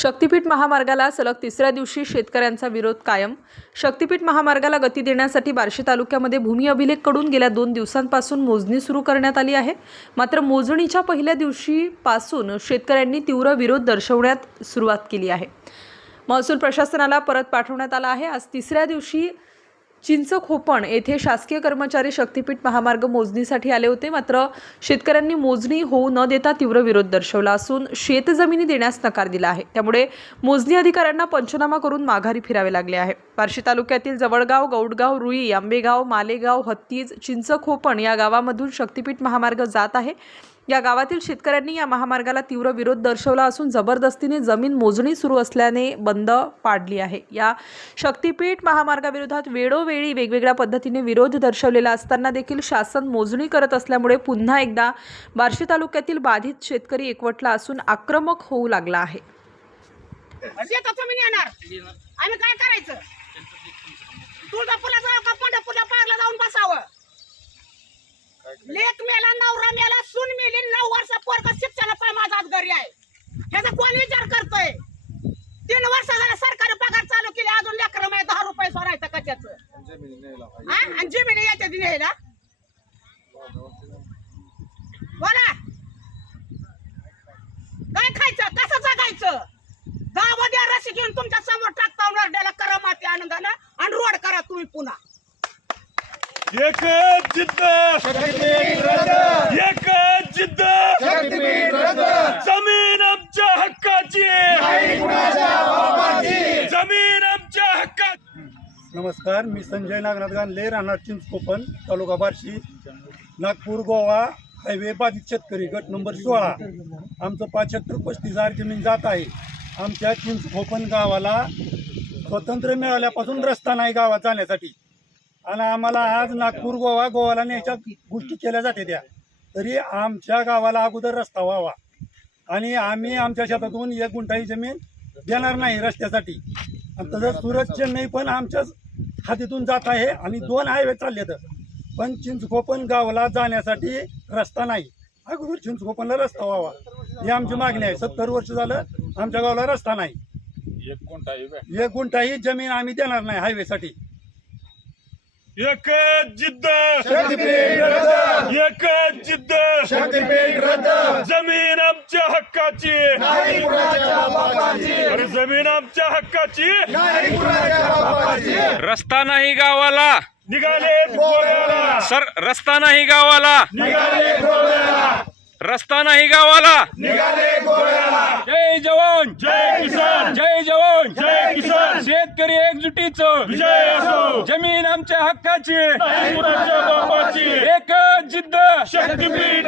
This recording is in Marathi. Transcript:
शक्तीपीठ महामार्गाला सलग तिसऱ्या दिवशी शेतकऱ्यांचा विरोध कायम. शक्तीपीठ महामार्गाला गती देण्यासाठी बार्शी तालुक्यामध्ये भूमी अभिलेखकडून गेल्या दोन दिवसांपासून मोजणी सुरू करण्यात आली आहे. मात्र मोजणीच्या पहिल्या दिवशीपासून शेतकऱ्यांनी तीव्र विरोध दर्शवण्यात सुरुवात केली आहे. महसूल प्रशासनाला परत पाठवण्यात आला आहे. आज तिसऱ्या दिवशी चिंचखोपण येथे शासकीय कर्मचारी शक्तीपीठ महामार्ग मोजणीसाठी आले होते. मात्र शेतकऱ्यांनी मोजणी होऊ न देता तीव्र विरोध दर्शवला असून शेतजमिनी देण्यास नकार दिला आहे. त्यामुळे मोजणी अधिकाऱ्यांना पंचनामा करून माघारी फिरावे लागले आहे. बार्शी तालुक्यातील जवळगाव गौडगाव रुई आंबेगाव मालेगाव हत्तीज चिंचखोपण या गावामधून शक्तीपीठ महामार्ग जात आहे. या गावातील शेतकऱ्यांनी या महामार्गाला तीव्र विरोध दर्शवला असून जबरदस्तीने जमीन मोजणी सुरू असल्याने बंद पाडली आहे. या शक्तीपीठ महामार्गाविरोधात वेळोवेळी वेगवेगळ्या पद्धतीने विरोध दर्शवलेला असताना देखील शासन मोजणी करत असल्यामुळे पुन्हा एकदा बार्शी तालुक्यातील बाधित शेतकरी एकवटला असून आक्रमक होऊ लागला आहे. आम्ही काय करायचं? तुळजापूरला जाऊ का पंढरपूरला जाऊन बसावं? लेख मेला नवरा मेला वर्ष पोरग शिक्षण पण माझा आज घरी आहे. ह्याचा कोण विचार करतोय? तीन वर्ष झालं सरकारी पगार चालू केली अजून लेकर माझ्या दहा रुपये सोडायचं कशाच आणि जमिनी याच्या न्यायला? बोला. काय खायचं? कसं जगायचं? गावामध्ये रशी घेऊन तुमच्यासमोर टाकता नरड्याला करा माती आनंदानं आणि रोड करा तुम्ही पुन्हा. एकच जिद्द एकच जिद्द जमीन आमच्या हक्काची जमीन आमच्या नमस्कार मी संजय नागनाथ गांधले राहणार चिंचकोपन तालुका बार्शी नागपूर गोवा हायवे बाधित शेतकरी गट नंबर सोळा. आमचं पाचहत्तर पस्तीस हजार जमीन जात आहे. आमच्या चिंचकोपन गावाला स्वतंत्र मिळाल्यापासून रस्ता नाही गावात जाण्यासाठी. आणि आम्हाला आज नागपूर गोवा गोवाला न्यायच्या गोष्टी केल्या जाते त्या. तरी आमच्या गावाला अगोदर रस्ता व्हावा. आणि आम्ही आमच्या शेतातून एक गुंठाई जमीन देणार नाही रस्त्यासाठी. आणि तसंच सुरत चेन्नई पण आमच्याच हातीतून जात आहे आणि दोन हायवे चालले तर पण चिंचखोपण गावाला जाण्यासाठी रस्ता नाही. अगोदर चिंचखोपणला रस्ता व्हावा. ही आमची मागणी आहे. सत्तर वर्ष झालं आमच्या गावाला रस्ता नाही. एक गुंठाही जमीन आम्ही देणार नाही हायवेसाठी एकच जिद्द. एकच जिद्द. जमीन आमच्या हक्काची. अरे जमीन आमच्या हक्काची. रस्ता नाही गावाला. निघाले गोव्याला. सर रस्ता नाही गावाला. निघाले गोव्याला. रस्ता नाही गावाला. निघाले गोव्याला. जय जवान. जय किसान. जय जवान जय किसान एकजुटीचं. विजय असो. जमीन आमच्या हक्काची. नाही कुणाच्या बापाची. एकच जिद्द. शक्तीपीठ